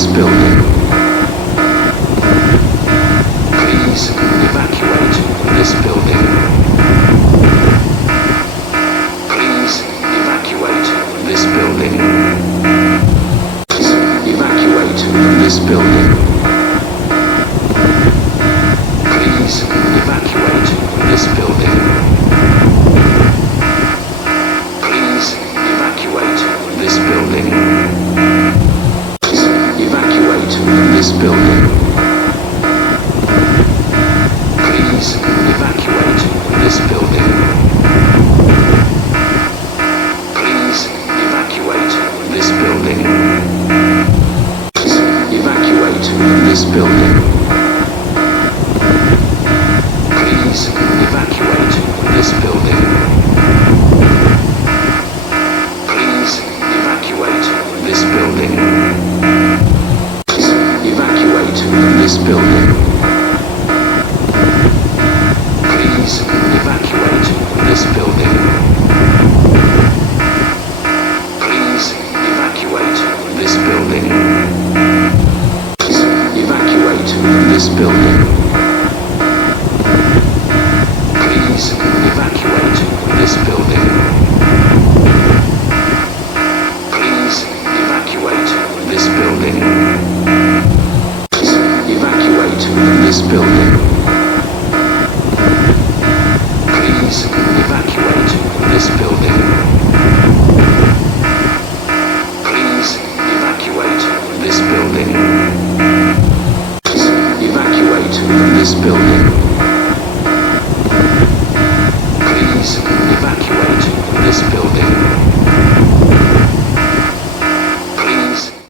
this building. Please evacuate this building. Please evacuate this building. Please evacuate this building. Please evacuate this building. Please evacuate this building. Please evacuate this building. Please evacuate this building. Please evacuate this building. Please evacuate this building. Please evacuate this building. Please evacuate this building. Please evacuate this building. Please evacuate this building. Please evacuate this building. Please evacuate this building. Please evacuate this building. Please evacuate this building. Please evacuate this building.